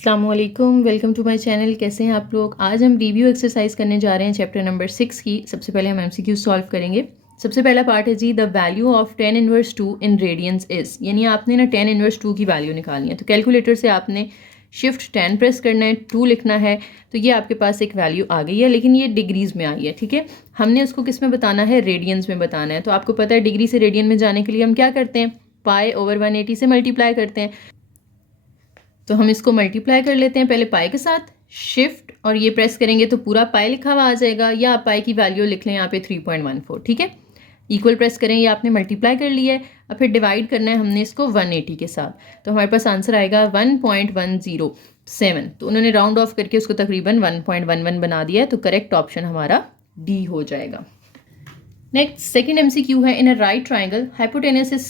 अस्सलामुअलैकुम, welcome to my channel. कैसे हैं आप लोग। आज हम रिव्यू एक्सरसाइज करने जा रहे हैं चैप्टर नंबर 6 की। सबसे पहले हम एमसीक्यू सॉल्व करेंगे। सबसे पहला पार्ट है जी, the value of tan inverse 2 in radians is, यानी आपने ना tan इनवर्स 2 की वैल्यू निकालनी है। तो कैलकुलेटर से आपने शिफ्ट 10 प्रेस करना है, 2 लिखना है, तो ये आपके पास एक वैल्यू आ गई है, लेकिन ये डिग्रीज में आई है। ठीक है, हमने उसको किस में बताना है, रेडियंस में बताना है। तो आपको पता है डिग्री से रेडियन में जाने के लिए हम क्या करते हैं, पाई ओवर 180 से मल्टीप्लाई करते हैं। तो हम इसको मल्टीप्लाई कर लेते हैं पहले पाई के साथ, शिफ्ट और ये प्रेस करेंगे तो पूरा पाई लिखा हुआ आ जाएगा, या आप पाई की वैल्यू लिख लें यहाँ पे 3.14। ठीक है, इक्वल प्रेस करें, ये आपने मल्टीप्लाई कर लिया है। अब फिर डिवाइड करना है हमने इसको 180 के साथ, तो हमारे पास आंसर आएगा 1.107। तो उन्होंने राउंड ऑफ करके उसको तकरीबन 1.11 बना दिया है, तो करेक्ट ऑप्शन हमारा डी हो जाएगा। नेक्स्ट सेकेंड एमसीक्यू है, in a right triangle hypotenuse is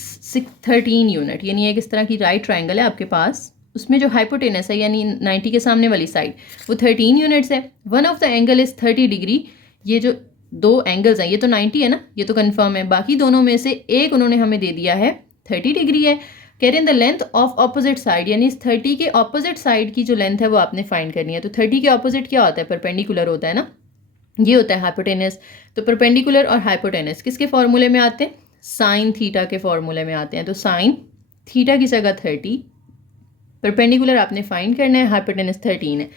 13 unit, यानी एक इस तरह की राइट ट्राइंगल है आपके पास, उसमें जो हाइपोटेनस है यानी 90 के सामने वाली साइड वो 13 यूनिट्स है। One of the angle is 30 degree. ये जो दो एंगल्स हैं, ये तो 90 है ना, ये तो कंफर्म है। बाकी दोनों में से एक उन्होंने हमें दे दिया है 30 डिग्री है। कह रहे हैं the length of opposite side, यानी इस 30 के ऑपोजिट साइड की जो लेंथ है वो आपने फाइंड करनी है। तो 30 के ऑपोजिट क्या होता है, परपेंडिकुलर होता है ना, ये होता है हाइपोटेनस। तो परपेंडिकुलर और हाइपोटेनस किसके फॉर्मूले में आते हैं, साइन थीटा के फॉर्मूले में आते हैं। तो साइन थीटा की जगह 30, परपेंडिकुलर आपने फाइंड करना है, हाइपोटेनस 13 है।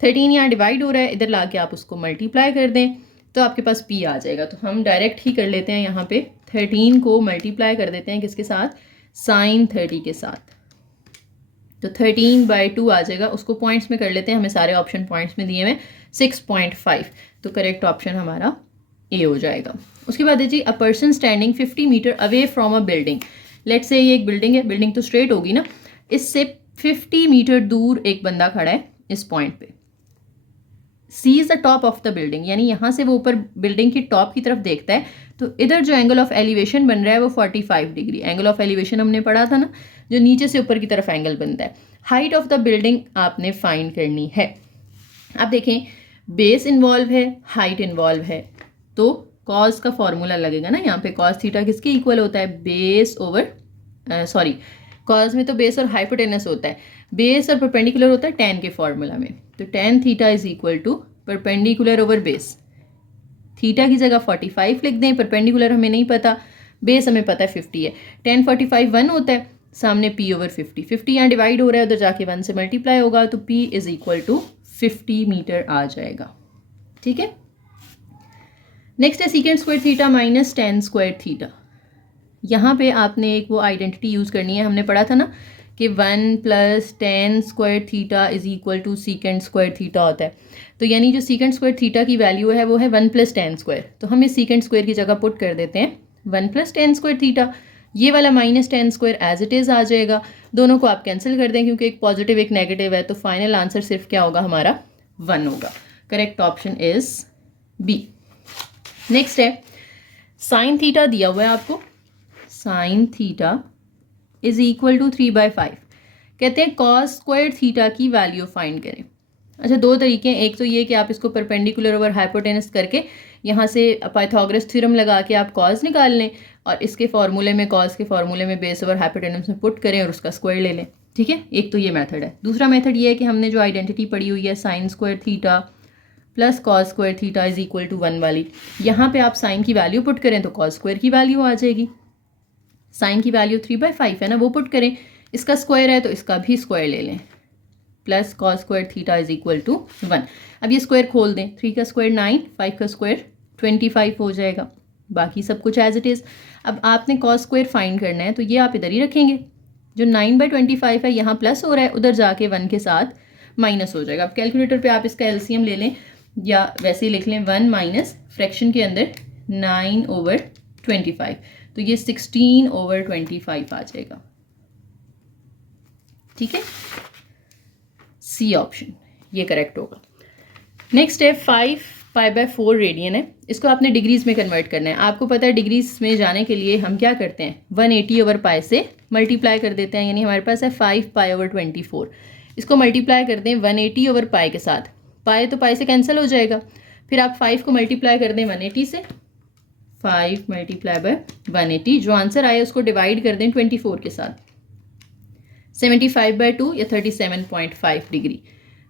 13 यहाँ डिवाइड हो रहा है, इधर ला के आप उसको मल्टीप्लाई कर दें तो आपके पास पी आ जाएगा। तो हम डायरेक्ट ही कर लेते हैं, यहाँ पे 13 को मल्टीप्लाई कर देते हैं किसके साथ, साइन 30 के साथ। तो 13/2 आ जाएगा। उसको पॉइंट्स में कर लेते हैं, हमें सारे ऑप्शन पॉइंट्स में दिए हुए 6.5, तो करेक्ट ऑप्शन हमारा ए हो जाएगा। उसके बाद है जी, a person standing 50 meter away from a building. Let से ये एक बिल्डिंग है, बिल्डिंग तो स्ट्रेट होगी ना, इससे 50 मीटर दूर एक बंदा खड़ा है इस पॉइंट पे। Sees the top of the building, यानी यहाँ से वो ऊपर बिल्डिंग की टॉप की तरफ देखता है, तो इधर जो एंगल ऑफ एलिवेशन बन रहा है वो 45 डिग्री। एंगल ऑफ एलिवेशन हमने पढ़ा था ना, जो नीचे से ऊपर की तरफ एंगल बनता है। हाइट ऑफ द बिल्डिंग आपने फाइंड करनी है। अब देखें, बेस इन्वॉल्व है, हाइट इन्वॉल्व है, तो कॉस का फॉर्मूला लगेगा ना यहाँ पे। कॉस थीटा किसके इक्वल होता है, बेस ओवर सॉरी कॉस में तो बेस और हाइपोटेनस होता है, बेस और परपेंडिकुलर होता है tan के फॉर्मूला में। तो tan theta is equal to perpendicular over base. Theta की जगह 45 लिख दें, परपेंडिकुलर हमें नहीं पता, बेस हमें पता है 50 है। tan 45 1 होता है, सामने p ओवर 50, 50 यहाँ डिवाइड हो रहा है, उधर जाके 1 से मल्टीप्लाई होगा, तो p is equal to 50 meter आ जाएगा। ठीक है, नेक्स्ट है secant square theta minus tan square theta. यहाँ पे आपने एक वो आइडेंटिटी यूज़ करनी है, हमने पढ़ा था ना कि 1 + tan square theta is equal to secant square theta होता है। तो यानी जो सीकेंड स्क्वायर थीटा की वैल्यू है वो है 1 + tan स्क्वायर, तो हम इस सीकेंड स्क्वायर की जगह पुट कर देते हैं 1 + tan स्क्वायर थीटा। ये वाला minus tan square as it is आ जाएगा। दोनों को आप कैंसिल कर दें, क्योंकि एक पॉजिटिव एक नेगेटिव है, तो फाइनल आंसर सिर्फ क्या होगा हमारा, 1 होगा। Correct option is B. Next है, साइन थीटा दिया हुआ है आपको, sine theta is equal to 3/5। कहते हैं कॉस स्क्वायर थीटा की वैल्यू फाइंड करें। अच्छा, दो तरीके हैं, एक तो ये कि आप इसको परपेंडिकुलर ओवर हाइपोटेनस करके यहाँ से पाइथागोरस थ्योरम लगा के आप कॉस निकाल लें, और इसके फॉर्मूले में, कॉस के फॉर्मूले में बेस ओवर हाइपोटेनस में पुट करें और उसका स्क्वायर ले लें। ठीक है, एक तो ये मेथड है। दूसरा मेथड ये है कि हमने जो आइडेंटिटी पढ़ी हुई है sine square theta plus cos square theta is equal to 1 वाली, यहाँ पे आप साइन की वैल्यू पुट करें तो कॉस स्क्वायर की वैल्यू आ जाएगी। साइन की वैल्यू 3/5 है ना, वो पुट करें, इसका स्क्वायर है तो इसका भी स्क्वायर ले लें, plus cos square theta is equal to 1। अब ये स्क्वायर खोल दें, 3 का स्क्वायर 9, 5 का स्क्वायर 25 हो जाएगा, बाकी सब कुछ एज इट इज़। अब आपने कॉस स्क्वायर फाइंड करना है, तो ये आप इधर ही रखेंगे, जो 9/25 है यहाँ प्लस हो रहा है, उधर जाके 1 के साथ माइनस हो जाएगा। अब कैलकुलेटर पे आप इसका एलसीएम ले लें या वैसे ही लिख लें, 1 माइनस फ्रैक्शन के अंदर 9/25, तो ये 16/25 आ जाएगा। ठीक है, सी ऑप्शन ये करेक्ट होगा। नेक्स्ट है 5π/4 रेडियन है, इसको आपने डिग्रीज में कन्वर्ट करना है। आपको पता है डिग्रीज में जाने के लिए हम क्या करते हैं, 180/π से मल्टीप्लाई कर देते हैं, यानी हमारे पास है 5π/24। इसको मल्टीप्लाई कर दें 180/π के साथ, पाई तो पाई से कैंसिल हो जाएगा, फिर आप 5 को मल्टीप्लाई कर दें 180 से, 5 × 180, जो आंसर आए उसको डिवाइड कर दें 24 के साथ, 75/2 या 37.5 डिग्री,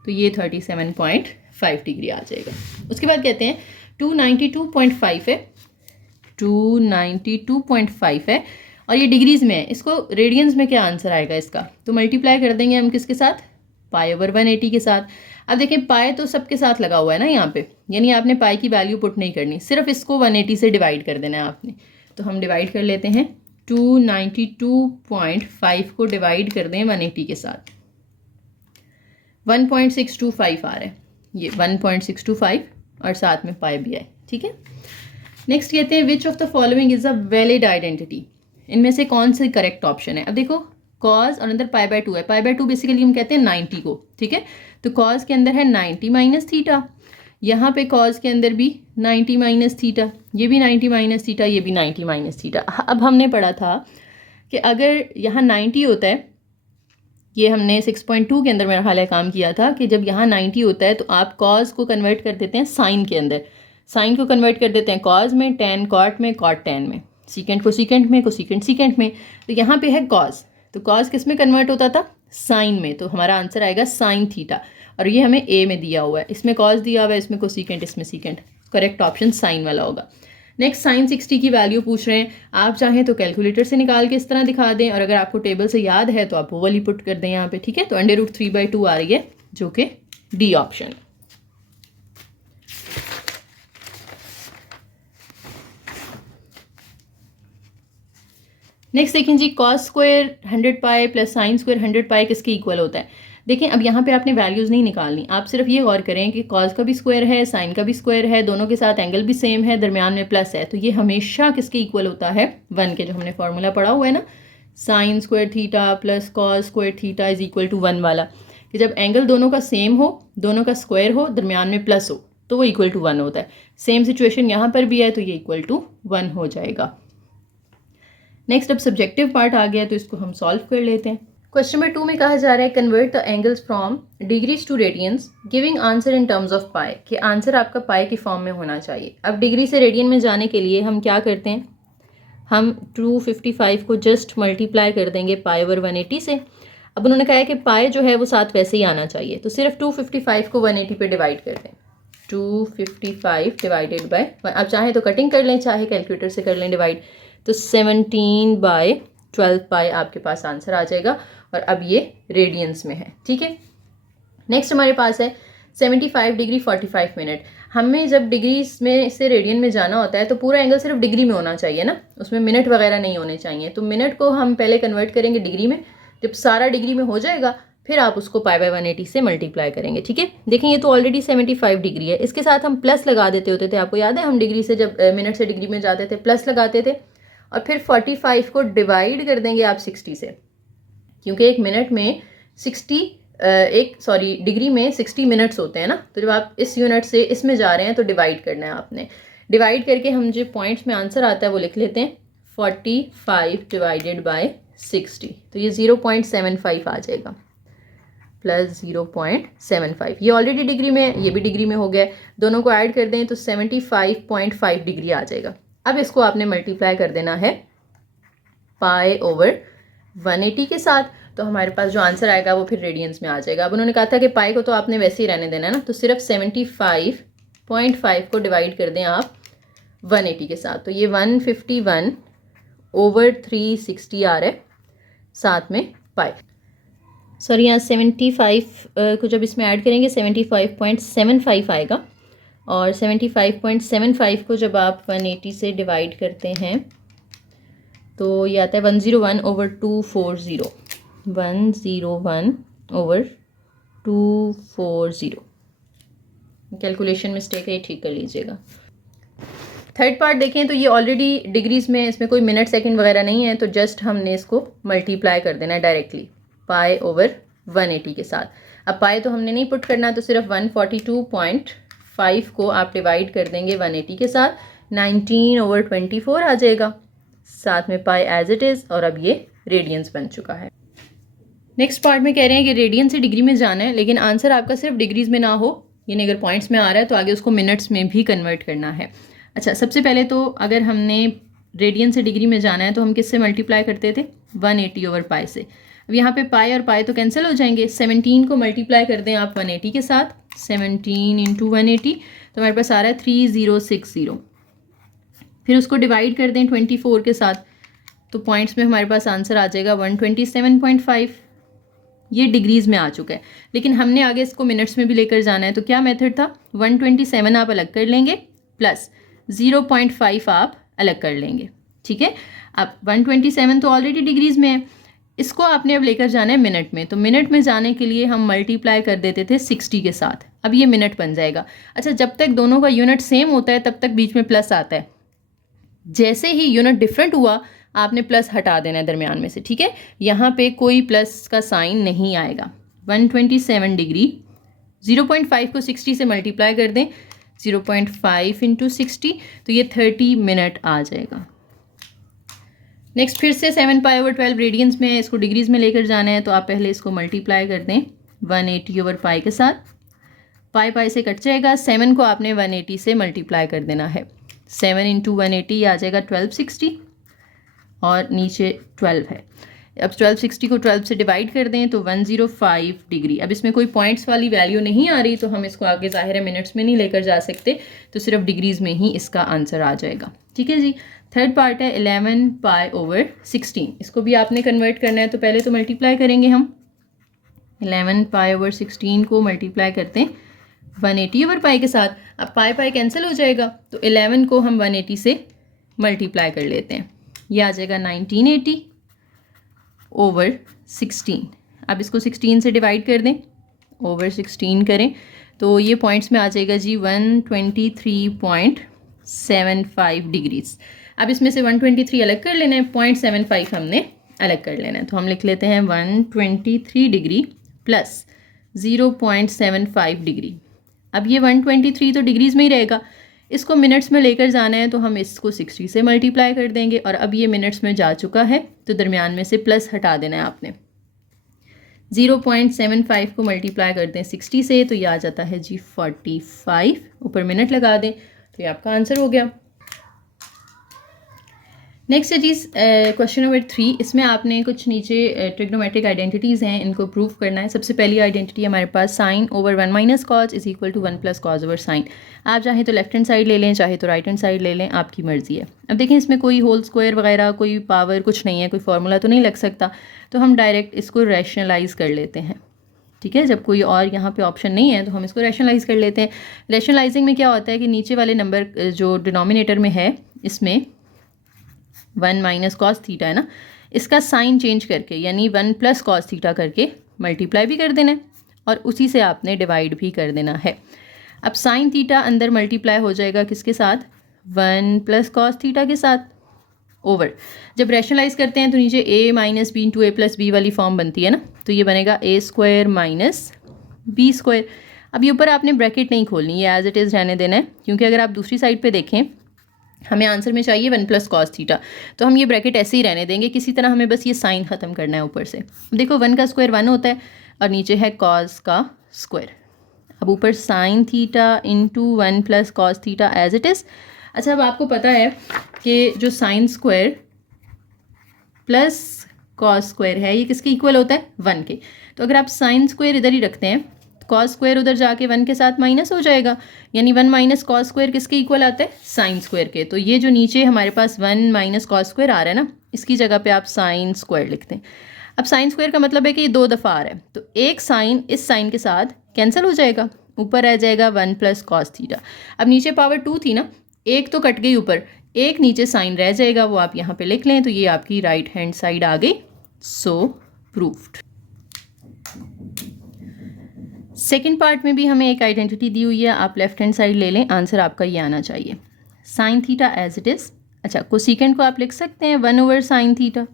तो ये 37.5 डिग्री आ जाएगा। उसके बाद कहते हैं 292.5 है, 292.5 है और ये डिग्रीज में है, इसको रेडियंस में क्या आंसर आएगा इसका, तो मल्टीप्लाई कर देंगे हम किसके साथ, पाई ओवर 180 के साथ। अब देखें पाई तो सबके साथ लगा हुआ है ना यहाँ पे, यानी आपने पाई की वैल्यू पुट नहीं करनी, सिर्फ इसको 180 से डिवाइड कर देना है आपने। तो हम डिवाइड कर लेते हैं, 292.5 को डिवाइड कर दें 180 के साथ, 1.625 आ रहा है, ये 1.625 और साथ में पाई भी आए, ठीक है। नेक्स्ट कहते हैं which of the following is a valid identity, इनमें से कौन सी करेक्ट ऑप्शन है। अब देखो कॉज और अंदर पाई/2 है, पाई/2 बेसिकली हम कहते हैं 90 को, ठीक है। तो कॉज के अंदर है 90 माइनस थीटा, यहाँ पे कॉज के अंदर भी 90 माइनस थीटा, ये भी 90 माइनस थीटा, ये भी 90 माइनस थीटा। अब हमने पढ़ा था कि अगर यहाँ 90 होता है, ये हमने 6.2 के अंदर मेरा ख्याल है काम किया था कि जब यहाँ 90 होता है तो आप कॉज को कन्वर्ट कर देते हैं साइन के अंदर, साइन को कन्वर्ट कर देते हैं कॉज में, टेन कॉट में, कॉट टेन में, सीकेंट को सीकेंट में, को सीकेंट सीकेंट में। तो यहाँ पे है कॉज, तो कॉज किस में कन्वर्ट होता था, साइन में, तो हमारा आंसर आएगा साइन थीटा। और ये हमें ए में दिया हुआ है, इसमें कॉज दिया हुआ है, इसमें को सीकेंट, इसमें सीकेंट, करेक्ट ऑप्शन साइन वाला होगा। नेक्स्ट साइन 60 की वैल्यू पूछ रहे हैं, आप चाहें तो कैलकुलेटर से निकाल के इस तरह दिखा दें, और अगर आपको टेबल से याद है तो आप वो वाली पुट कर दें यहाँ पे, ठीक है। तो √3/2 आ रही है जो कि डी ऑप्शन। नेक्स्ट देखें जी, cos square 100 pi plus sine square 100 pi किसके इक्वल होता है। देखें अब यहाँ पे आपने वैल्यूज़ नहीं निकालनी, आप सिर्फ ये गौर करें कि कॉस का भी स्क्वायर है, साइन का भी स्क्वायर है, दोनों के साथ एंगल भी सेम है, दरमियान में प्लस है, तो ये हमेशा किसके इक्वल होता है, 1 के, जो हमने फॉर्मूला पढ़ा हुआ है ना, sine square theta plus cos square theta is equal to 1 वाला, कि जब एंगल दोनों का सेम हो, दोनों का स्क्वायर हो, दरमियान में प्लस हो, तो वो इक्वल टू 1 होता है। सेम सिचुएशन यहाँ पर भी है, तो ये इक्वल टू 1 हो जाएगा। नेक्स्ट अब सब्जेक्टिव पार्ट आ गया, तो इसको हम सॉल्व कर लेते हैं। क्वेश्चन नंबर 2 में कहा जा रहा है convert the angles from degrees to radians giving answer in terms of pi, कि आंसर आपका पाई की फॉर्म में होना चाहिए। अब डिग्री से रेडियन में जाने के लिए हम क्या करते हैं, हम 255 को जस्ट मल्टीप्लाई कर देंगे पाई ओवर 180 से। अब उन्होंने कहा है कि पाई जो है वो साथ वैसे ही आना चाहिए, तो सिर्फ 255 को 180 पे डिवाइड कर दें, 255 डिवाइडेड बाय, अब चाहे तो कटिंग कर लें, चाहे कैलकुलेटर से कर लें डिवाइड, तो 17/12 पाई आपके पास आंसर आ जाएगा। और अब ये रेडियंस में है, ठीक है। नेक्स्ट हमारे पास है 75 डिग्री 45 मिनट। हमें जब डिग्रीज में से रेडियन में जाना होता है तो पूरा एंगल सिर्फ डिग्री में होना चाहिए ना, उसमें मिनट वगैरह नहीं होने चाहिए। तो मिनट को हम पहले कन्वर्ट करेंगे डिग्री में, जब सारा डिग्री में हो जाएगा फिर आप उसको पाई/180 से मल्टीप्लाई करेंगे, ठीक है। देखें ये तो ऑलरेडी 75 डिग्री है, इसके साथ हम प्लस लगा देते होते थे, आपको याद है हम डिग्री से जब मिनट से डिग्री में जाते थे प्लस लगाते थे, और फिर 45 को डिवाइड कर देंगे आप 60 से, क्योंकि एक मिनट में 60 डिग्री में 60 मिनट्स होते हैं ना, तो जब आप इस यूनिट से इसमें जा रहे हैं तो डिवाइड करना है आपने। डिवाइड करके हम जो पॉइंट्स में आंसर आता है वो लिख लेते हैं, 45 डिवाइडेड बाय 60, तो ये 0.75 आ जाएगा, प्लस 0.75, ये ऑलरेडी डिग्री में है, ये भी डिग्री में हो गया, दोनों को ऐड कर दें तो 75.5 डिग्री आ जाएगा। अब इसको आपने मल्टीप्लाई कर देना है पाई ओवर 180 के साथ, तो हमारे पास जो आंसर आएगा वो फिर रेडियंस में आ जाएगा। अब उन्होंने कहा था कि पाई को तो आपने वैसे ही रहने देना है ना, तो सिर्फ 75.5 को डिवाइड कर दें आप 180 के साथ, तो ये 151/360 आ रहा है, साथ में पाई, सॉरी यहाँ 75 को जब इसमें ऐड करेंगे 75.75 आएगा, और 75.75 को जब आप 180 से डिवाइड करते हैं तो ये आता है 101/240, 101/240। कैलकुलेशन मिस्टेक है, ये ठीक कर लीजिएगा। थर्ड पार्ट देखें तो ये ऑलरेडी डिग्रीज में, इसमें कोई मिनट सेकंड वगैरह नहीं है, तो जस्ट हमने इसको मल्टीप्लाई कर देना है डायरेक्टली पाई ओवर 180 के साथ। अब पाई तो हमने नहीं पुट करना, तो सिर्फ 142.5 को आप डिवाइड कर देंगे 180 के साथ, 19/24 आ जाएगा, साथ में पाई एज इट इज़, और अब ये रेडियंस बन चुका है। नेक्स्ट पार्ट में कह रहे हैं कि रेडियन से डिग्री में जाना है, लेकिन आंसर आपका सिर्फ डिग्रीज में ना हो, यानी अगर पॉइंट्स में आ रहा है तो आगे उसको मिनट्स में भी कन्वर्ट करना है। अच्छा, सबसे पहले तो अगर हमने रेडियन से डिग्री में जाना है तो हम किससे मल्टीप्लाई करते थे, 180/पाई से। अब यहाँ पे पाई और पाई तो कैंसिल हो जाएंगे। 17 को मल्टीप्लाई कर दें आप 180 के साथ, 17 इंटू 180 तो हमारे पास आ रहा है 3060। फिर उसको डिवाइड कर दें 24 के साथ तो पॉइंट्स में हमारे पास आंसर आ जाएगा 127.5। ये डिग्रीज़ में आ चुका है, लेकिन हमने आगे इसको मिनट्स में भी लेकर जाना है। तो क्या मेथड था, 127 आप अलग कर लेंगे प्लस 0.5 आप अलग कर लेंगे, ठीक है। अब 127 तो ऑलरेडी डिग्रीज़ में है, इसको आपने अब लेकर जाना है मिनट में। तो मिनट में जाने के लिए हम मल्टीप्लाई कर देते थे 60 के साथ, अब ये मिनट बन जाएगा। अच्छा, जब तक दोनों का यूनिट सेम होता है तब तक बीच में प्लस आता है, जैसे ही यूनिट डिफरेंट हुआ आपने प्लस हटा देना है दरमियान में से, ठीक है। यहाँ पे कोई प्लस का साइन नहीं आएगा। 127 डिग्री, 0.5 को 60 से मल्टीप्लाई कर दें, 0.5 इंटू 60 तो ये 30 मिनट आ जाएगा। नेक्स्ट फिर से 7π/12 रेडियंस में है, इसको डिग्रीज में लेकर जाना है। तो आप पहले इसको मल्टीप्लाई कर दें 180/π के साथ, पाई पाई से कट जाएगा। 7 को आपने 180 से मल्टीप्लाई कर देना है, 7 इंटू 180 आ जाएगा 1260 और नीचे 12 है। अब 1260 को 12 से डिवाइड कर दें तो 105 डिग्री। अब इसमें कोई पॉइंट्स वाली वैल्यू नहीं आ रही तो हम इसको आगे ज़ाहिर है मिनट्स में नहीं लेकर जा सकते, तो सिर्फ डिग्रीज़ में ही इसका आंसर आ जाएगा, ठीक है जी। थर्ड पार्ट है 11π/16, इसको भी आपने कन्वर्ट करना है। तो पहले तो मल्टीप्लाई करेंगे हम, 11π/16 को मल्टीप्लाई करते हैं 180/π के साथ। अब पाई पाई कैंसिल हो जाएगा तो 11 को हम 180 से मल्टीप्लाई कर लेते हैं, ये आ जाएगा 1980/16। अब इसको 16 से डिवाइड कर दें, ओवर 16 करें तो ये पॉइंट्स में आ जाएगा जी 123.75 डिग्रीज। अब इसमें से 123 अलग कर लेना है, 0.75 हमने अलग कर लेना है। तो हम लिख लेते हैं 123 डिग्री प्लस 0.75 डिग्री। अब ये 123 तो डिग्रीज़ में ही रहेगा, इसको मिनट्स में लेकर जाना है तो हम इसको 60 से मल्टीप्लाई कर देंगे। और अब ये मिनट्स में जा चुका है तो दरमियान में से प्लस हटा देना है आपने। 0.75 को मल्टीप्लाई कर दें 60 से तो ये आ जाता है जी 45, ऊपर मिनट लगा दें तो ये आपका आंसर हो गया। नेक्स्ट है जी क्वेश्चन नंबर 3, इसमें आपने कुछ नीचे ट्रिग्नोमेट्रिक आइडेंटिटीज़ हैं, इनको प्रूव करना है। सबसे पहली आइडेंटिटी हमारे पास sine over 1 - cos is equal to 1 + cos over sine. आप चाहे तो लेफ्ट हैंड साइड ले लें, चाहे तो राइट हैंड साइड ले लें, आपकी मर्ज़ी है। अब देखें इसमें कोई होल स्क्वायर वगैरह कोई पावर कुछ नहीं है, कोई फार्मूला तो नहीं लग सकता, तो हम डायरेक्ट इसको रैशनलाइज कर लेते हैं, ठीक है। जब कोई और यहाँ पे ऑप्शन नहीं है तो हम इसको रैशनलाइज कर लेते हैं। रैशनलाइजिंग में क्या होता है कि नीचे वाले नंबर जो डिनोमिनेटर में है इसमें 1 - cos थीटा है ना, इसका साइन चेंज करके यानी 1 + cos थीटा करके मल्टीप्लाई भी कर देना है और उसी से आपने डिवाइड भी कर देना है। अब साइन थीटा अंदर मल्टीप्लाई हो जाएगा किसके साथ, 1 + cos थीटा के साथ, ओवर जब रैशनलाइज करते हैं तो नीचे a - b × a + b वाली फॉर्म बनती है ना, तो ये बनेगा a² - b²। अब ये ऊपर आपने ब्रैकेट नहीं खोलनी, ये एज इट इज़ रहने देना है, क्योंकि अगर आप दूसरी साइड पे देखें हमें आंसर में चाहिए 1 + cos थीटा, तो हम ये ब्रैकेट ऐसे ही रहने देंगे। किसी तरह हमें बस ये साइन ख़त्म करना है ऊपर से। देखो 1 का स्क्वायर 1 होता है और नीचे है cos का स्क्वायर। अब ऊपर sine theta into 1 + cos theta as it is. अच्छा, अब आपको पता है कि जो sine square plus cos square है ये किसके इक्वल होता है, 1 के। तो अगर आप साइन स्क्वायर इधर ही रखते हैं, cos स्क्वायर उधर जाके 1 के साथ माइनस हो जाएगा, यानी 1 - cos स्क्वायर किसके इक्वल आता है, साइन स्क्वायर के। तो ये जो नीचे हमारे पास 1 - cos स्क्वायर आ रहा है ना, इसकी जगह पे आप साइन स्क्वायर लिखते हैं। अब साइन स्क्वायर का मतलब है कि ये 2 दफ़ा आ रहा है, तो एक साइन इस साइन के साथ कैंसिल हो जाएगा, ऊपर रह जाएगा 1 + cos थीटा। अब नीचे पावर 2 थी ना, एक तो कट गई ऊपर, एक नीचे साइन रह जाएगा, वो आप यहाँ पे लिख लें। तो ये आपकी राइट हैंड साइड आ गई, सो प्रूव्ड। सेकेंड पार्ट में भी हमें एक आइडेंटिटी दी हुई है, आप लेफ्ट हैंड साइड ले लें, आंसर आपका ये आना चाहिए, sine theta as it is. अच्छा, कोसेकेंट को आप लिख सकते हैं 1/sin थीटा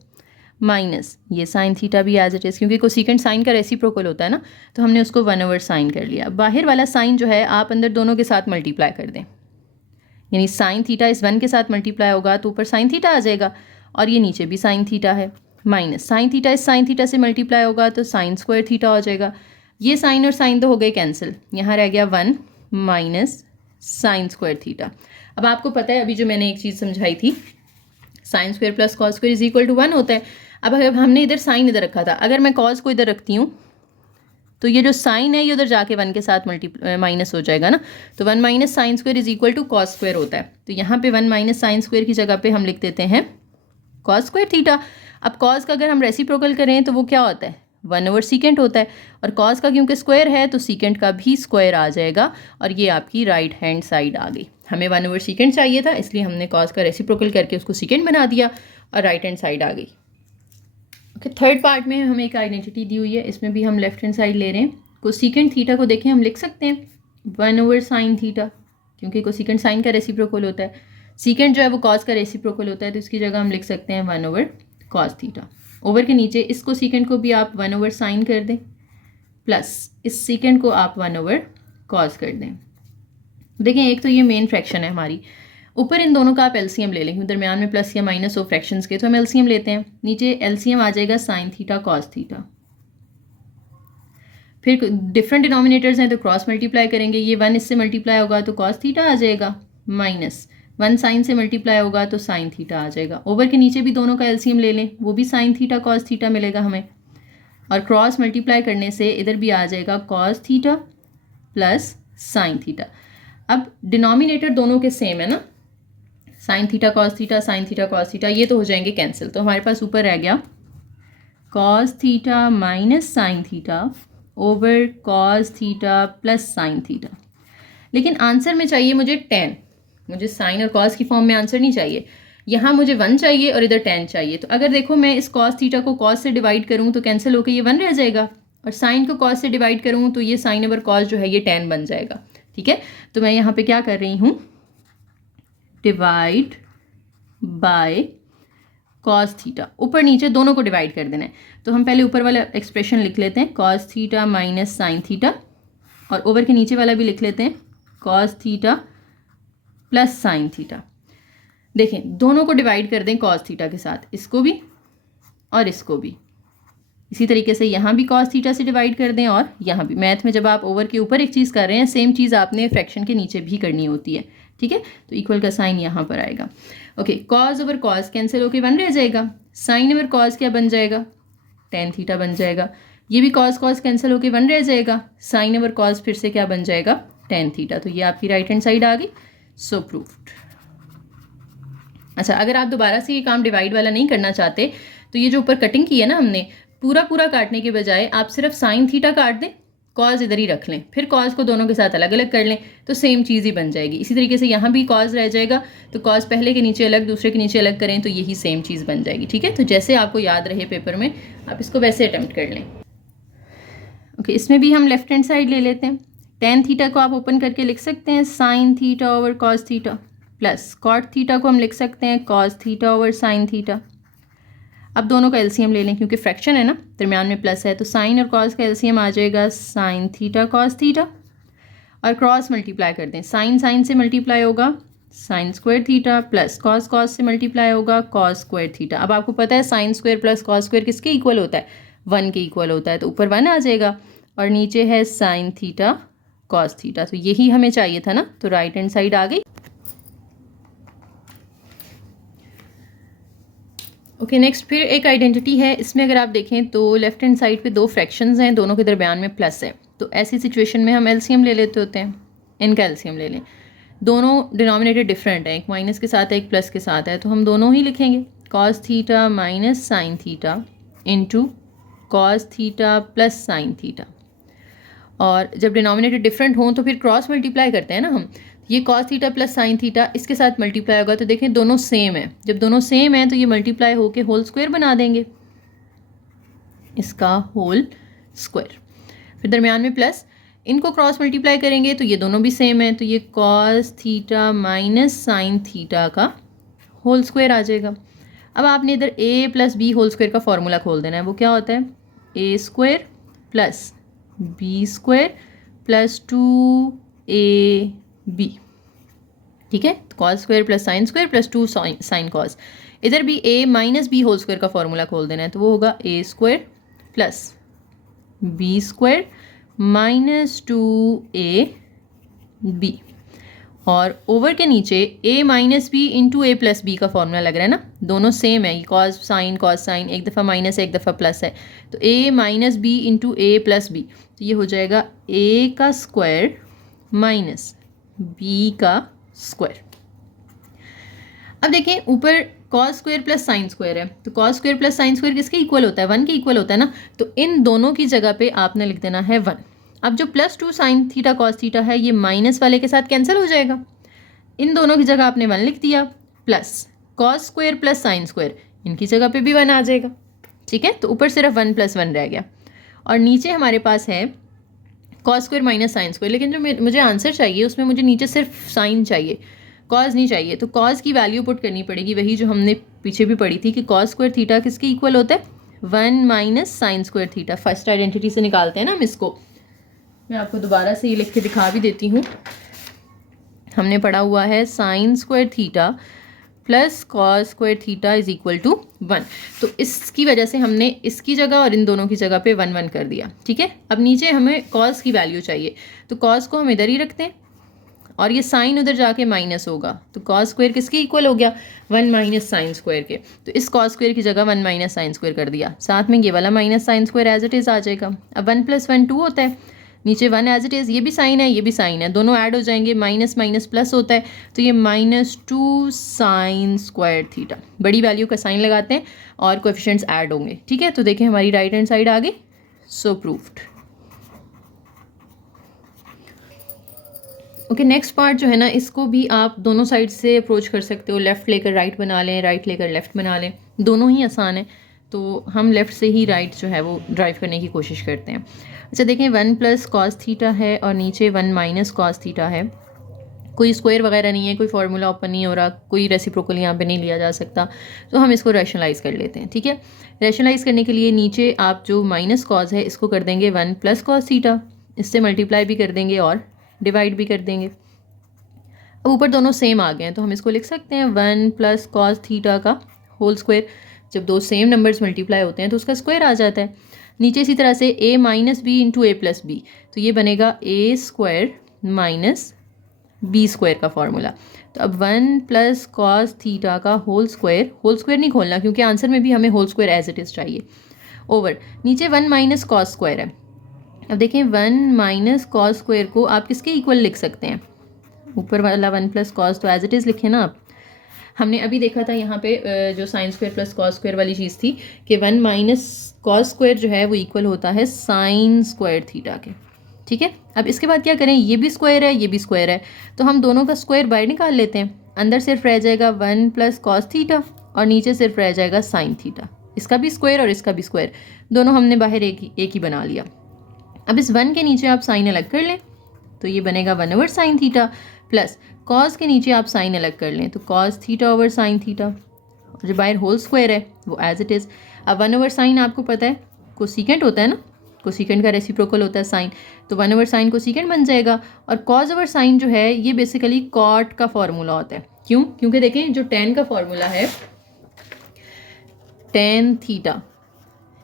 माइनस ये साइन थीटा भी एज इट इज़, क्योंकि कोसेकेंट साइन का रेसिप्रोकल होता है ना, तो हमने उसको 1/sin कर लिया। बाहर वाला साइन जो है आप अंदर दोनों के साथ मल्टीप्लाई कर दें, यानी साइन थीटा इस 1 के साथ मल्टीप्लाई होगा तो ऊपर साइन थीटा आ जाएगा और ये नीचे भी साइन थीटा है, माइनस साइन थीटा इस साइन थीटा से मल्टीप्लाई होगा तो साइन स्क्वायर थीटा हो जाएगा। ये साइन और साइन तो हो गए कैंसिल, यहाँ रह गया 1 - साइन स्क्वायर थीटा। अब आपको पता है अभी जो मैंने एक चीज़ समझाई थी, sine square plus cos square is equal to 1 होता है। अब अगर हमने इधर साइन इधर रखा था, अगर मैं कॉज को इधर रखती हूँ तो ये जो साइन है ये उधर जाके 1 के साथ माइनस हो जाएगा ना, तो 1 minus sine square is equal to cos square होता है। तो यहाँ पे 1 माइनस साइन स्क्वायर की जगह पे हम लिख देते हैं कॉस स्क्वायर थीटा। अब कॉस का अगर हम रेसिप्रोकल करें तो वो क्या होता है, 1/सीकेंट होता है, और कॉस का क्योंकि स्क्वायर है तो सीकेंट का भी स्क्वायर आ जाएगा, और ये आपकी राइट हैंड साइड आ गई। हमें 1/सीकेंट चाहिए था, इसलिए हमने कॉस का रेसिप्रोकल करके उसको सीकेंट बना दिया और राइट हैंड साइड आ गई। ओके, थर्ड पार्ट में हमें एक आइडेंटिटी दी हुई है, इसमें भी हम लेफ्ट हैंड साइड ले रहे हैं। कोसेकेंट थीटा को देखें हम लिख सकते हैं 1/साइन थीटा, क्योंकि कोसेकेंट साइन का रेसिप्रोकल होता है, सीकेंट जो है वो कॉस का रेसिप्रोकल होता है, तो इसकी जगह हम लिख सकते हैं 1/कॉस थीटा। ओवर के नीचे इस कोसेकेंट को भी आप 1/साइन कर दें, प्लस इस सीकेंट को आप 1/कॉस कर दें। देखें एक तो ये मेन फ्रैक्शन है हमारी, ऊपर इन दोनों का आप एलसीएम ले लें, दरमियान में प्लस या माइनस हो फ्रैक्शंस के, तो हम एलसीएम लेते हैं। नीचे एलसीएम आ जाएगा साइन थीटा कॉस थीटा, फिर डिफरेंट डिनोमिनेटर्स हैं तो क्रॉस मल्टीप्लाई करेंगे, ये 1 इससे मल्टीप्लाई होगा तो कॉस थीटा आ जाएगा, माइनस 1 साइन से मल्टीप्लाई होगा तो साइन थीटा आ जाएगा। ओवर के नीचे भी दोनों का एलसीएम ले लें, वो भी साइन थीटा कॉस थीटा मिलेगा हमें, और क्रॉस मल्टीप्लाई करने से इधर भी आ जाएगा cos theta plus sign theta. अब डिनोमिनेटर दोनों के सेम है ना, sign theta cos theta, sign theta cos theta, ये तो हो जाएंगे कैंसिल, तो हमारे पास ऊपर रह गया cos theta minus sine theta over cos theta plus sine theta. लेकिन आंसर में चाहिए मुझे 10, मुझे साइन और कॉस की फॉर्म में आंसर नहीं चाहिए, यहाँ मुझे 1 चाहिए और इधर 10 चाहिए। तो अगर देखो मैं इस कॉस थीटा को कॉस से डिवाइड करूँ तो कैंसिल होकर ये 1 रह जाएगा, और साइन को कॉस से डिवाइड करूँ तो ये साइन ओवर कॉस जो है ये 10 बन जाएगा। ठीक है, तो मैं यहाँ पे क्या कर रही हूँ, डिवाइड बाय कॉस थीटा, ऊपर नीचे दोनों को डिवाइड कर देना है। तो हम पहले ऊपर वाला एक्सप्रेशन लिख लेते हैं cos theta minus sine theta, और ओवर के नीचे वाला भी लिख लेते हैं cos theta plus sine theta. देखें दोनों को डिवाइड कर दें कॉस थीटा के साथ, इसको भी और इसको भी, इसी तरीके से यहाँ भी कॉस थीटा से डिवाइड कर दें, और यहाँ भी। मैथ में जब आप ओवर के ऊपर एक चीज़ कर रहे हैं, सेम चीज़ आपने फ्रैक्शन के नीचे भी करनी होती है। ठीक है, तो इक्वल का साइन यहाँ पर आएगा। Okay, cos over cos cancel होकर 1 रह जाएगा, साइन ओवर कॉस क्या बन जाएगा, टेन थीटा बन जाएगा। ये भी कॉस कॉस कैंसिल होकर 1 रह जाएगा, साइन ओवर कॉस फिर से क्या बन जाएगा, टेन थीटा। तो ये आपकी राइट हैंड साइड आ गई, सो प्रूव्ड। अच्छा, अगर आप दोबारा से ये काम डिवाइड वाला नहीं करना चाहते तो ये जो ऊपर कटिंग की है ना हमने, पूरा पूरा काटने के बजाय आप सिर्फ साइन थीटा काट दें, कॉस इधर ही रख लें, फिर कॉस को दोनों के साथ अलग अलग कर लें, तो सेम चीज़ ही बन जाएगी। इसी तरीके से यहाँ भी कॉस रह जाएगा, तो कॉस पहले के नीचे अलग दूसरे के नीचे अलग करें तो यही सेम चीज़ बन जाएगी। ठीक है, तो जैसे आपको याद रहे पेपर में, आप इसको वैसे अटेम्प्ट कर लें। ओके, इसमें भी हम लेफ्ट हैंड साइड ले लेते हैं। टेन थीटा को आप ओपन करके लिख सकते हैं sine theta over cos theta, plus cot theta को हम लिख सकते हैं cos theta over sine theta. अब दोनों का एलसीएम ले लें, क्योंकि फ्रैक्शन है ना, दरम्यान में प्लस है, तो साइन और कॉस का एलसीएम आ जाएगा साइन थीटा कॉस थीटा, और क्रॉस मल्टीप्लाई कर दें, साइन साइन से मल्टीप्लाई होगा sign square theta, plus cos cos से मल्टीप्लाई होगा कॉस स्क्वायर थीटा। अब आपको पता है sine square plus cos square किसके इक्वल होता है, 1 के इक्वल होता है, तो ऊपर 1 आ जाएगा, और नीचे है साइन थीटा कॉस थीटा। तो यही हमें चाहिए था ना, तो राइट हैंड साइड आ गई। ओके, नेक्स्ट फिर एक आइडेंटिटी है, इसमें अगर आप देखें तो लेफ्ट हैंड साइड पे 2 फ्रैक्शंस हैं, दोनों के दरमियान में प्लस है, तो ऐसी सिचुएशन में हम एलसीएम ले लेते होते हैं, इनका एलसीएम ले लें। दोनों डिनोमिनेटर डिफरेंट है, एक माइनस के साथ है एक प्लस के साथ है, तो हम दोनों ही लिखेंगे cos theta minus sine theta into cos theta plus sine theta. और जब डिनोमिनेटर डिफरेंट हों तो फिर क्रॉस मल्टीप्लाई करते हैं ना हम, ये cos theta plus sine theta इसके साथ मल्टीप्लाई होगा, तो देखें दोनों सेम है, जब दोनों सेम है तो ये मल्टीप्लाई होके होल स्क्वायर बना देंगे, इसका होल स्क्वायर। फिर दरमियान में प्लस, इनको क्रॉस मल्टीप्लाई करेंगे तो ये दोनों भी सेम है, तो ये cos theta minus sine theta का होल स्क्वायर आ जाएगा। अब आपने इधर a plus B whole square का फॉर्मूला खोल देना है, वो क्या होता है, a square plus B square plus 2ab। ठीक है, cos square plus sine square plus 2 sine cos. इधर भी a minus B whole square का फॉर्मूला खोल देना है, तो वो होगा a square plus B square minus 2ab। और ओवर के नीचे a minus B into A plus B का फॉर्मूला लग रहा है ना, दोनों सेम है, कॉस साइन एक दफ़ा माइनस है एक दफ़ा प्लस है, तो a minus B into A plus B, तो ये हो जाएगा a का स्क्वायर माइनस b का स्क्वायर। अब देखें ऊपर cos square plus sine square है, तो cos square plus sine square किसके इक्वल होता है, 1 के इक्वल होता है ना, तो इन दोनों की जगह पे आपने लिख देना है 1। अब जो +2 साइन थीटा कॉस थीटा है ये माइनस वाले के साथ कैंसिल हो जाएगा, इन दोनों की जगह आपने 1 लिख दिया, plus cos square plus sine square इनकी जगह पे भी 1 आ जाएगा, ठीक है। तो ऊपर सिर्फ 1 + 1 रह गया और नीचे हमारे पास है cos square minus sine square, लेकिन जो मुझे आंसर चाहिए उसमें मुझे नीचे सिर्फ साइन चाहिए, कॉज नहीं चाहिए, तो कॉज की वैल्यू पुट करनी पड़ेगी, वही जो हमने पीछे भी पढ़ी थी कि कॉस स्क्वायर थीटा किसके इक्वल होता है, 1 minus sine square theta. First identity से निकालते हैं ना हम इसको, मैं आपको दोबारा से ये लिख के दिखा भी देती हूँ। हमने पढ़ा हुआ है sine square theta plus cos square theta is equal to 1, तो इसकी वजह से हमने इसकी जगह और इन दोनों की जगह पे 1 1 कर दिया, ठीक है। अब नीचे हमें कॉस की वैल्यू चाहिए, तो कॉस को हम इधर ही रखते हैं और ये साइन उधर जाके माइनस होगा, तो कॉस स्क्वायर किसके इक्वल हो गया, 1 माइनस साइन स्क्वायर के, तो इस कॉस स्क्वायर की जगह 1 माइनस साइन स्क्वायर कर दिया, साथ में ये वाला minus sine square as it is आ जाएगा। अब 1 + 1 2 होता है, नीचे 1 एज इट इज़, ये भी साइन है ये भी साइन है, दोनों ऐड हो जाएंगे, माइनस माइनस प्लस होता है, तो ये -2 साइन स्क्वायर थीटा, बड़ी वैल्यू का साइन लगाते हैं और कोएफिशिएंट्स ऐड होंगे, ठीक है। तो देखें हमारी राइट हैंड साइड आ गई, सो प्रूव्ड। ओके, नेक्स्ट पार्ट जो है ना, इसको भी आप दोनों साइड से अप्रोच कर सकते हो, लेफ़्ट लेकर राइट बना लें, राइट लेकर लेफ़्ट बना लें, दोनों ही आसान है, तो हम लेफ़्ट से ही राइट जो है वो ड्राइव करने की कोशिश करते हैं। अच्छा देखें, 1 + कॉस थीटा है और नीचे 1 माइनस कॉस थीटा है, कोई स्क्वायर वगैरह नहीं है, कोई फार्मूला ओपन नहीं हो रहा, कोई रेसिप्रोकल यहाँ पे नहीं लिया जा सकता, तो हम इसको रैशनलाइज़ कर लेते हैं, ठीक है। रैशनलाइज़ करने के लिए नीचे आप जो माइनस कॉस है इसको कर देंगे 1 + कॉस थीटा, इससे मल्टीप्लाई भी कर देंगे और डिवाइड भी कर देंगे। अब ऊपर दोनों सेम आ गए हैं तो हम इसको लिख सकते हैं 1 + कॉस थीटा का होल स्क्वायर, जब दो सेम नंबर्स मल्टीप्लाई होते हैं तो उसका स्क्वायर आ जाता है। नीचे इसी तरह से a minus B into A plus B, तो ये बनेगा a square minus B square का फॉर्मूला। तो अब 1 + कॉस थीटा का होल स्क्वायर नहीं खोलना क्योंकि आंसर में भी हमें whole square as it is चाहिए, ओवर नीचे 1 माइनस कॉस स्क्वायर है। अब देखें 1 माइनस कॉस स्क्वायर को आप किसके इक्वल लिख सकते हैं, ऊपर वाला 1 + कॉस तो एज इट इज़ लिखें ना आप। हमने अभी देखा था यहाँ पे जो sine square plus cos square वाली चीज़ थी कि 1 माइनस कॉस स्क्वायर जो है वो इक्वल होता है साइन स्क्वायर थीटा के, ठीक है। अब इसके बाद क्या करें, ये भी स्क्वायर है ये भी स्क्वायर है, तो हम दोनों का स्क्वायर बाहर निकाल लेते हैं, अंदर सिर्फ रह जाएगा 1 + कॉस थीटा और नीचे सिर्फ रह जाएगा साइन थीटा, इसका भी स्क्वायर और इसका भी स्क्वायर, दोनों हमने बाहर एक ही बना लिया। अब इस 1 के नीचे आप साइन अलग कर लें तो ये बनेगा 1 / साइन थीटा, प्लस कॉस के नीचे आप साइन अलग कर लें तो cos theta over sine theta, और जो बाहर होल स्क्वायर है वो एज इट इज़। अब 1 / साइन आपको पता है कोसिकेंट होता है ना, कोसिकेंट का रेसिप्रोकल होता है साइन, तो 1 / साइन कोसिकेंट बन जाएगा, और कॉस ओवर साइन जो है ये बेसिकली कॉट का फॉर्मूला होता है। क्यों, क्योंकि देखें जो tan का फॉर्मूला है tan थीटा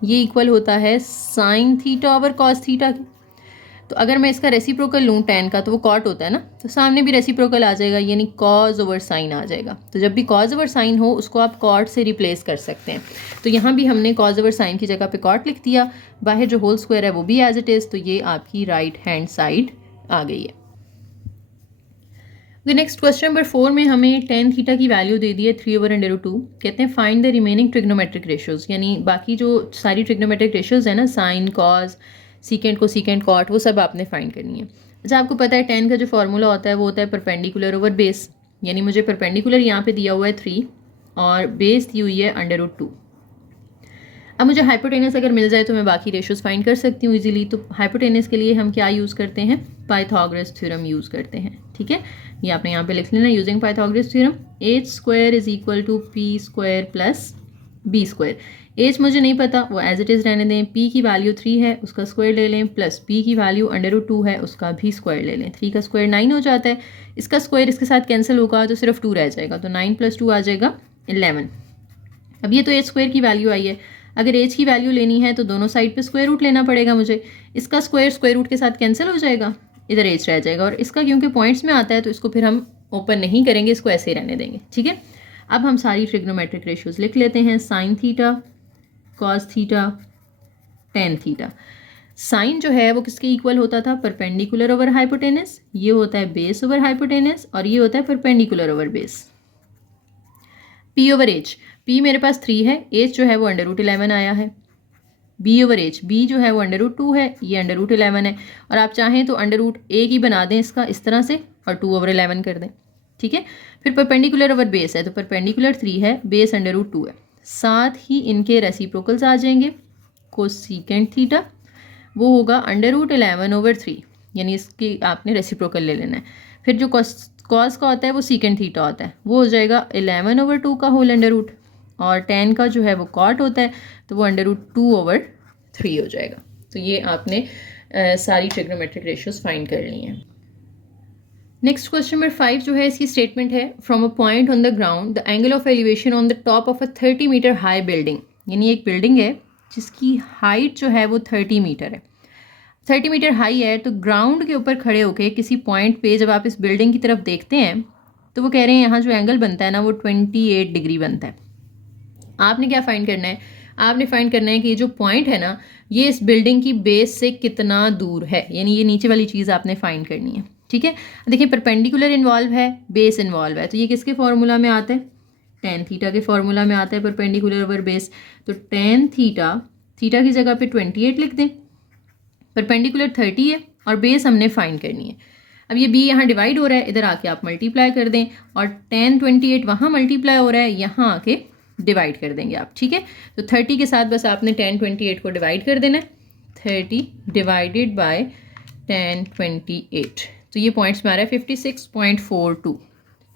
ये इक्वल होता है sine theta over cos theta की, तो अगर मैं इसका रेसिप्रोकल लूँ tan का तो वो कॉट होता है ना, तो सामने भी रेसिप्रोकल आ जाएगा यानी कॉज ओवर साइन आ जाएगा, तो जब भी कॉज ओवर साइन हो उसको आप कॉट से रिप्लेस कर सकते हैं। तो यहाँ भी हमने कॉज ओवर साइन की जगह पे कॉट लिख दिया, बाहर जो होल स्क्वायर है वो भी एज इट इज़, तो ये आपकी राइट हैंड साइड आ गई है। नेक्स्ट क्वेश्चन नंबर 4 में हमें tan थीटा की वैल्यू दे दी है 3/√2, कहते हैं find the remaining trigonometric ratios, यानी बाकी जो सारी ट्रिग्नोमेट्रिक रेशियोज है ना, साइन कॉज सीकेंट को सीकेंट कॉट, वो सब आपने फाइंड करनी है। अच्छा आपको पता है tan का जो फॉर्मूला होता है वो होता है परपेंडिकुलर ओवर बेस, यानी मुझे परपेंडिकुलर यहाँ पे दिया हुआ है 3 और बेस दी हुई है √2। अब मुझे हाइपोटेनस अगर मिल जाए तो मैं बाकी रेशियोज फाइंड कर सकती हूँ इजीली, तो हाइपोटेनस के लिए हम क्या यूज़ करते हैं, पाइथागोरस थ्योरम यूज़ करते हैं, ठीक है। ये आपने यहाँ पे लिख लेना, using Pythagoras theorem h² = p² + b²। h मुझे नहीं पता वो एज इट इज़ रहने दें, p की वैल्यू 3 है उसका स्क्वायर ले लें, प्लस p की वैल्यू √2 है उसका भी स्क्वायर ले लें, 3 का स्क्वायर 9 हो जाता है, इसका स्क्वायर इसके साथ कैंसिल होगा तो सिर्फ 2 रह जाएगा, तो 9 + 2 आ जाएगा 11। अब ये तो h² की वैल्यू आई है, अगर h की वैल्यू लेनी है तो दोनों साइड पे स्क्वायर रूट लेना पड़ेगा मुझे, इसका स्क्वायर स्क्वायर रूट के साथ कैंसिल हो जाएगा, इधर एच रह जाएगा। और इसका क्योंकि पॉइंट्स में आता है तो इसको फिर हम ओपन नहीं करेंगे, इसको ऐसे ही रहने देंगे, ठीक है। अब हम सारी ट्रिग्नोमेट्रिक रेशियोज लिख लेते हैं। Sine theta, cos theta, tan theta. Sine जो है वो किसके इक्वल होता था? Perpendicular over hypotenuse. ये होता है बेस ओवर हाइपोटेनस और ये होता है perpendicular over base. P over H, P मेरे पास 3 है, एच जो है वो √11 आया है। बी ओवर एच, बी जो है वो √2 है, ये √11 है। और आप चाहें तो √1 ही बना दें इसका इस तरह से और 2/11 कर दें, ठीक है। फिर परपेंडिकुलर ओवर बेस है तो परपेंडिकुलर 3 है, बेस √2 है। साथ ही इनके रेसिप्रोकल्स आ जाएंगे। कोसेकेंट थीटा वो होगा √11/3, यानी इसकी आपने रेसिप्रोकल ले लेना है। फिर जो कॉस का होता है वो सीकेंट थीटा होता है, वो हो जाएगा 11/2 का होल √ और टेन का जो है वो कॉट होता है तो वो √2/3 हो जाएगा। तो ये आपने सारी ट्रिग्नोमेट्रिक रेशियोज फाइंड कर ली हैं। नेक्स्ट क्वेश्चन नंबर 5 जो है इसकी स्टेटमेंट है, from a point on the ground the angle of elevation on the top of a 30 metre high building, यानी एक बिल्डिंग है जिसकी हाइट जो है वो 30 मीटर है। 30 मीटर हाई है तो ग्राउंड के ऊपर खड़े होके किसी पॉइंट पे जब आप इस बिल्डिंग की तरफ देखते हैं तो वो कह रहे हैं यहाँ जो एंगल बनता है ना वो 28 डिग्री बनता है। आपने क्या फाइंड करना है? आपने फाइंड करना है कि ये जो पॉइंट है ना ये इस बिल्डिंग की बेस से कितना दूर है, यानी ये नीचे वाली चीज़ आपने फाइंड करनी है, ठीक है। देखिए परपेंडिकुलर इन्वॉल्व है, बेस इन्वॉल्व है, तो ये किसके फॉर्मूला में आता है? टेन थीटा के फॉर्मूला में आता है परपेंडिकुलर ओवर बेस। तो टेन थीटा, थीटा की जगह पे 28 लिख दें, परपेंडिकुलर 30 है और बेस हमने फाइंड करनी है। अब ये बी यहाँ डिवाइड हो रहा है, इधर आके आप मल्टीप्लाई कर दें और 10 28 वहाँ मल्टीप्लाई हो रहा है, यहाँ आके डिवाइड कर देंगे आप, ठीक है। तो 30 के साथ बस आपने 10 28 को डिवाइड कर देना है। 30 डिवाइडेड बाय 10 28, तो ये पॉइंट्स में आ रहा है 56.42,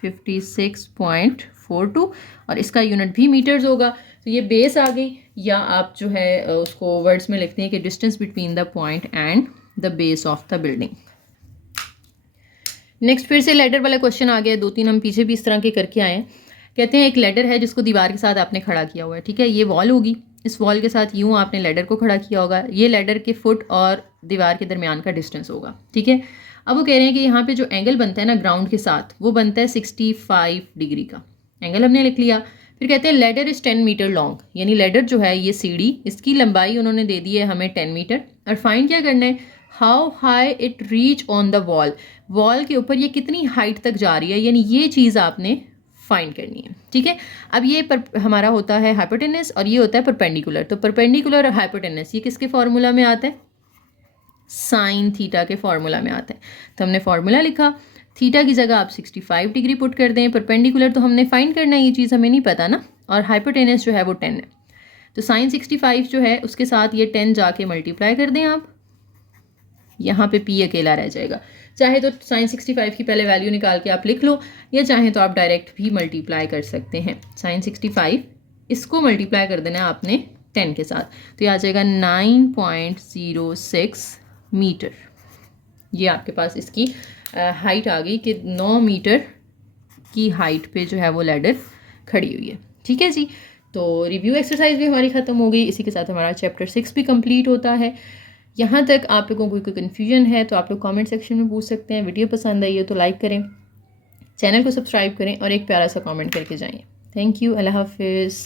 56.42 और इसका यूनिट भी मीटर्स होगा। तो ये बेस आ गई, या आप जो है उसको वर्ड्स में लिखते हैं कि distance between the point and the base of the building. Next फिर से लेडर वाला क्वेश्चन आ गया, 2-3 हम पीछे भी इस तरह के करके आए हैं। कहते हैं एक लेडर है जिसको दीवार के साथ आपने खड़ा किया हुआ है, ठीक है। ये वॉल होगी, इस वॉल के साथ यूँ आपने लेडर को खड़ा किया होगा, ये लेडर के फुट और दीवार के दरमियान का डिस्टेंस होगा, ठीक है। अब वो कह रहे हैं कि यहाँ पे जो एंगल बनता है ना ग्राउंड के साथ वो बनता है 65 डिग्री का, एंगल हमने लिख लिया। फिर कहते हैं लेडर इज़ 10 मीटर लॉन्ग, यानी लेडर जो है ये सीढ़ी, इसकी लंबाई उन्होंने दे दी है हमें 10 मीटर। और फाइंड क्या करना है? How high it reach on the wall, wall के ऊपर ये कितनी हाइट तक जा रही है, यानी ये चीज़ आपने फाइंड करनी है, ठीक है। अब ये हमारा होता है हाइपोटेनस और ये होता है परपेंडिकुलर। तो परपेंडिकुलर और हाइपोटेनस ये किसके फॉर्मूला में आता है? साइन थीटा के फॉर्मूला में आता है। तो हमने फॉर्मूला लिखा, थीटा की जगह आप 65 डिग्री पुट कर दें, परपेंडिकुलर तो हमने फाइंड करना है, ये चीज़ हमें नहीं पता ना, और हाइपोटेनस जो है वो 10 है। तो साइन 65 जो है उसके साथ ये 10 जाके मल्टीप्लाई कर दें आप, यहाँ पे पी अकेला रह जाएगा। चाहे तो साइन 65 की पहले वैल्यू निकाल के आप लिख लो, या चाहे तो आप डायरेक्ट भी मल्टीप्लाई कर सकते हैं। साइन 65 इसको मल्टीप्लाई कर देना है आपने 10 के साथ, तो ये आ जाएगा 9.06 मीटर। ये आपके पास इसकी हाइट आ गई कि 9 मीटर की हाइट पे जो है वो लैडर खड़ी हुई है, ठीक है जी। तो रिव्यू एक्सरसाइज भी हमारी ख़त्म हो गई, इसी के साथ हमारा चैप्टर 6 भी कंप्लीट होता है। यहाँ तक आप लोगों को कोई कन्फ्यूजन है तो आप लोग कमेंट सेक्शन में पूछ सकते हैं। वीडियो पसंद आई है तो लाइक करें, चैनल को सब्सक्राइब करें और एक प्यारा सा कमेंट करके जाएं। थैंक यू, अल्लाह हाफिज़।